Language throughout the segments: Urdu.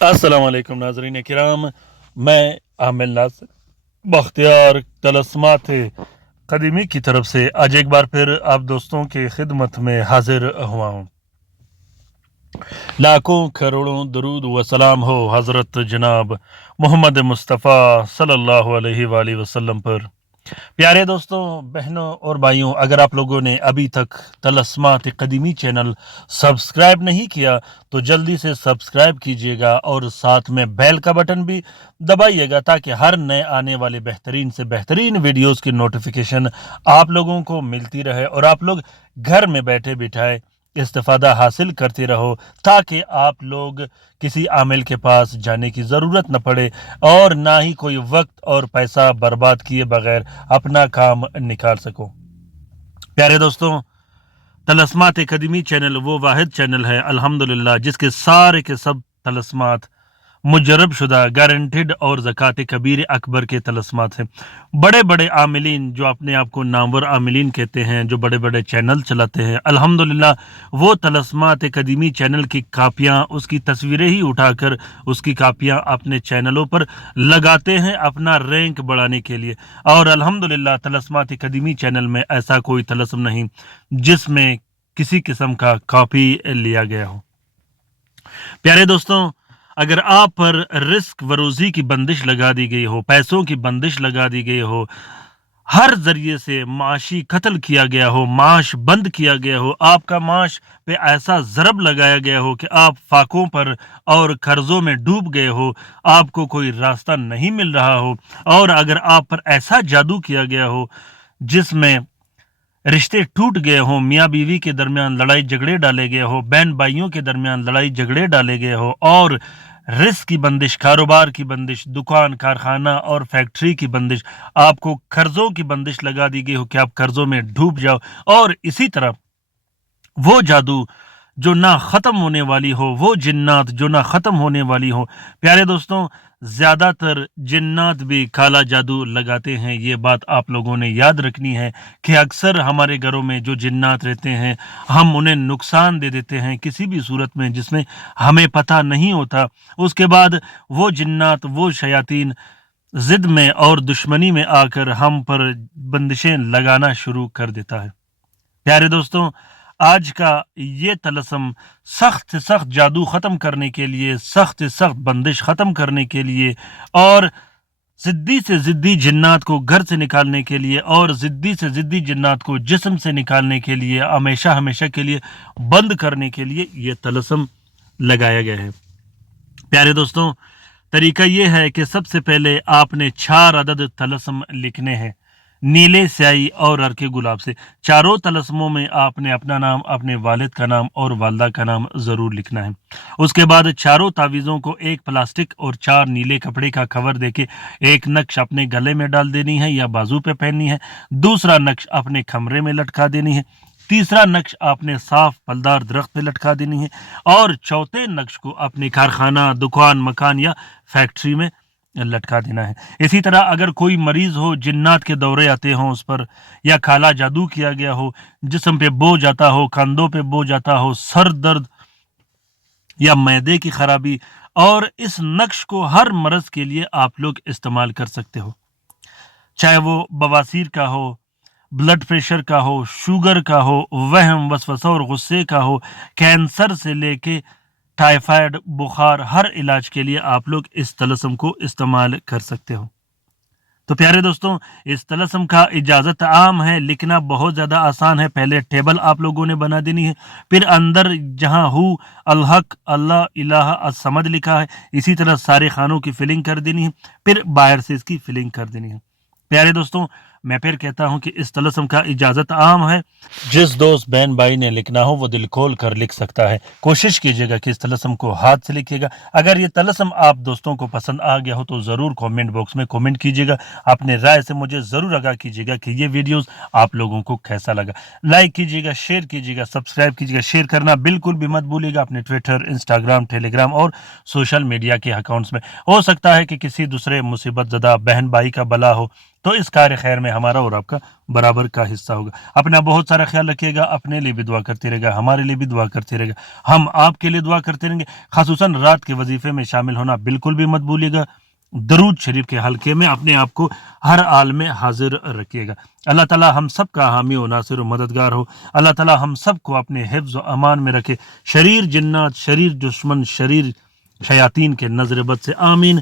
السلام علیکم ناظرین کرام، میں عامل ناصر بختیار طلسمات قدیمی کی طرف سے آج ایک بار پھر آپ دوستوں کی خدمت میں حاضر ہوا ہوں۔ لاکھوں کروڑوں درود و سلام ہو حضرت جناب محمد مصطفیٰ صلی اللہ علیہ وآلہ وسلم پر۔ پیارے دوستوں، بہنوں اور بھائیوں، اگر آپ لوگوں نے ابھی تک طلسمات قدیمی چینل سبسکرائب نہیں کیا تو جلدی سے سبسکرائب کیجیے گا اور ساتھ میں بیل کا بٹن بھی دبائیے گا تاکہ ہر نئے آنے والے بہترین سے بہترین ویڈیوز کی نوٹیفیکیشن آپ لوگوں کو ملتی رہے اور آپ لوگ گھر میں بیٹھے بٹھائے استفادہ حاصل کرتے رہو، تاکہ آپ لوگ کسی عامل کے پاس جانے کی ضرورت نہ پڑے اور نہ ہی کوئی وقت اور پیسہ برباد کیے بغیر اپنا کام نکال سکو۔ پیارے دوستوں، طلسمات قدیمی چینل وہ واحد چینل ہے الحمدللہ جس کے سارے کے سب طلسمات مجرب شدہ، گارنٹیڈ اور زکوٰۃ کبیر اکبر کے طلسمات ہیں۔ بڑے بڑے عاملین جو اپنے آپ کو نامور عاملین کہتے ہیں، جو بڑے بڑے چینل چلاتے ہیں، الحمدللہ وہ طلسمات قدیمی چینل کی کاپیاں، اس کی تصویریں ہی اٹھا کر اس کی کاپیاں اپنے چینلوں پر لگاتے ہیں اپنا رینک بڑھانے کے لیے۔ اور الحمدللہ طلسمات قدیمی چینل میں ایسا کوئی طلسم نہیں جس میں کسی قسم کا کاپی لیا گیا ہو۔ پیارے دوستوں، اگر آپ پر رزق وروزی کی بندش لگا دی گئی ہو، پیسوں کی بندش لگا دی گئی ہو، ہر ذریعے سے معاشی قتل کیا گیا ہو، معاش بند کیا گیا ہو، آپ کا معاش پہ ایسا ضرب لگایا گیا ہو کہ آپ فاقوں پر اور قرضوں میں ڈوب گئے ہو، آپ کو کوئی راستہ نہیں مل رہا ہو، اور اگر آپ پر ایسا جادو کیا گیا ہو جس میں رشتے ٹوٹ گئے ہوں، میاں بیوی کے درمیان لڑائی جھگڑے ڈالے گئے ہو، بہن بھائیوں کے درمیان لڑائی جھگڑے ڈالے گئے ہو، اور رزق کی بندش، کاروبار کی بندش، دکان کارخانہ اور فیکٹری کی بندش، آپ کو قرضوں کی بندش لگا دی گئی ہو کہ آپ قرضوں میں ڈوب جاؤ، اور اسی طرح وہ جادو جو نہ ختم ہونے والی ہو، وہ جنات جو نہ ختم ہونے والی ہو۔ پیارے دوستوں، زیادہ تر جنات بھی کالا جادو لگاتے ہیں، یہ بات آپ لوگوں نے یاد رکھنی ہے کہ اکثر ہمارے گھروں میں جو جنات رہتے ہیں ہم انہیں نقصان دے دیتے ہیں کسی بھی صورت میں جس میں ہمیں پتہ نہیں ہوتا، اس کے بعد وہ جنات، وہ شیاطین ضد میں اور دشمنی میں آ کر ہم پر بندشیں لگانا شروع کر دیتا ہے۔ پیارے دوستوں، آج کا یہ طلسم سخت سے سخت جادو ختم کرنے کے لیے، سخت سے سخت بندش ختم کرنے کے لیے، اور ضدی سے ضدی جنات کو گھر سے نکالنے کے لیے، اور ضدی سے ضدی جنات کو جسم سے نکالنے کے لیے، ہمیشہ ہمیشہ کے لیے بند کرنے کے لیے یہ طلسم لگایا گیا ہے۔ پیارے دوستوں، طریقہ یہ ہے کہ سب سے پہلے آپ نے 4 عدد طلسم لکھنے ہیں، نیلے سیاہی اور ہرکے گلاب سے۔ چاروں طلسموں میں آپ نے اپنا نام، اپنے والد کا نام اور والدہ کا نام ضرور لکھنا ہے۔ اس کے بعد چاروں تعویذوں کو ایک پلاسٹک اور 4 نیلے کپڑے کا کور دے کے ایک نقش اپنے گلے میں ڈال دینی ہے یا بازو پہ پہننی ہے، دوسرا نقش اپنے کمرے میں لٹکا دینی ہے، تیسرا نقش اپنے صاف پھلدار درخت پہ لٹکا دینی ہے، اور چوتھے نقش کو اپنے کارخانہ، دکان، مکان یا فیکٹری میں لٹکا دینا ہے۔ اسی طرح اگر کوئی مریض ہو، جنات کے دورے آتے ہوں اس پر، یا کالا جادو کیا گیا ہو، جسم پہ بوجھ آتا ہو، کندھوں پہ بوجھ آتا ہو، سر درد یا معدے کی خرابی، اور اس نقش کو ہر مرض کے لیے آپ لوگ استعمال کر سکتے ہو، چاہے وہ بواسیر کا ہو، بلڈ پریشر کا ہو، شوگر کا ہو، وہم وسوسہ اور غصے کا ہو، کینسر سے لے کے ٹائیفائڈ، بخار، ہر علاج کے لیے آپ لوگ اس طلسم کو استعمال کر سکتے ہو۔ تو پیارے دوستوں، اس طلسم کا اجازت عام ہے، لکھنا بہت زیادہ آسان ہے۔ پہلے ٹیبل آپ لوگوں نے بنا دینی ہے، پھر اندر جہاں ہو، الحق، اللہ، الہ، الصمد لکھا ہے، اسی طرح سارے خانوں کی فلنگ کر دینی ہے، پھر باہر سے اس کی فلنگ کر دینی ہے۔ پیارے دوستوں، میں پھر کہتا ہوں کہ اس طلسم کا اجازت عام ہے، جس دوست بہن بھائی نے لکھنا ہو وہ دل کھول کر لکھ سکتا ہے۔ کوشش کیجیے گا کہ اس طلسم کو ہاتھ سے لکھیے گا۔ اگر یہ طلسم آپ دوستوں کو پسند آ گیا ہو تو ضرور کامنٹ باکس میں کامنٹ کیجیے گا، اپنے رائے سے مجھے ضرور آگاہ کیجیے گا کہ یہ ویڈیوز آپ لوگوں کو کیسا لگا۔ لائک کیجیے گا، شیئر کیجیے گا، سبسکرائب کیجیے گا، شیئر کرنا بالکل بھی مت بھولیے گا اپنے ٹویٹر، انسٹاگرام، ٹیلی گرام اور سوشل میڈیا کے اکاؤنٹس میں۔ ہو سکتا ہے کہ کسی دوسرے مصیبت زدہ بہن بھائی کا بھلا ہو، تو اس کار خیر میں ہمارا اور آپ کا برابر کا حصہ ہوگا۔ اپنا بہت سارا خیال رکھیے گا، اپنے لیے بھی دعا کرتے رہے گا، ہمارے لیے بھی دعا کرتے رہے گا، ہم آپ کے لیے دعا کرتے رہیں گے۔ خصوصاً رات کے وظیفے میں شامل ہونا بالکل بھی مت بھولیے گا، درود شریف کے حلقے میں اپنے آپ کو ہر حال میں حاضر رکھیے گا۔ اللہ تعالیٰ ہم سب کا حامی و ناصر و مددگار ہو۔ اللہ تعالیٰ ہم سب کو اپنے حفظ و امان میں رکھے، شریر جنات، شریر دشمن، شریر شیاطین کے نظر بد سے آمین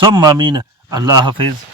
ثم آمین۔ اللہ حافظ۔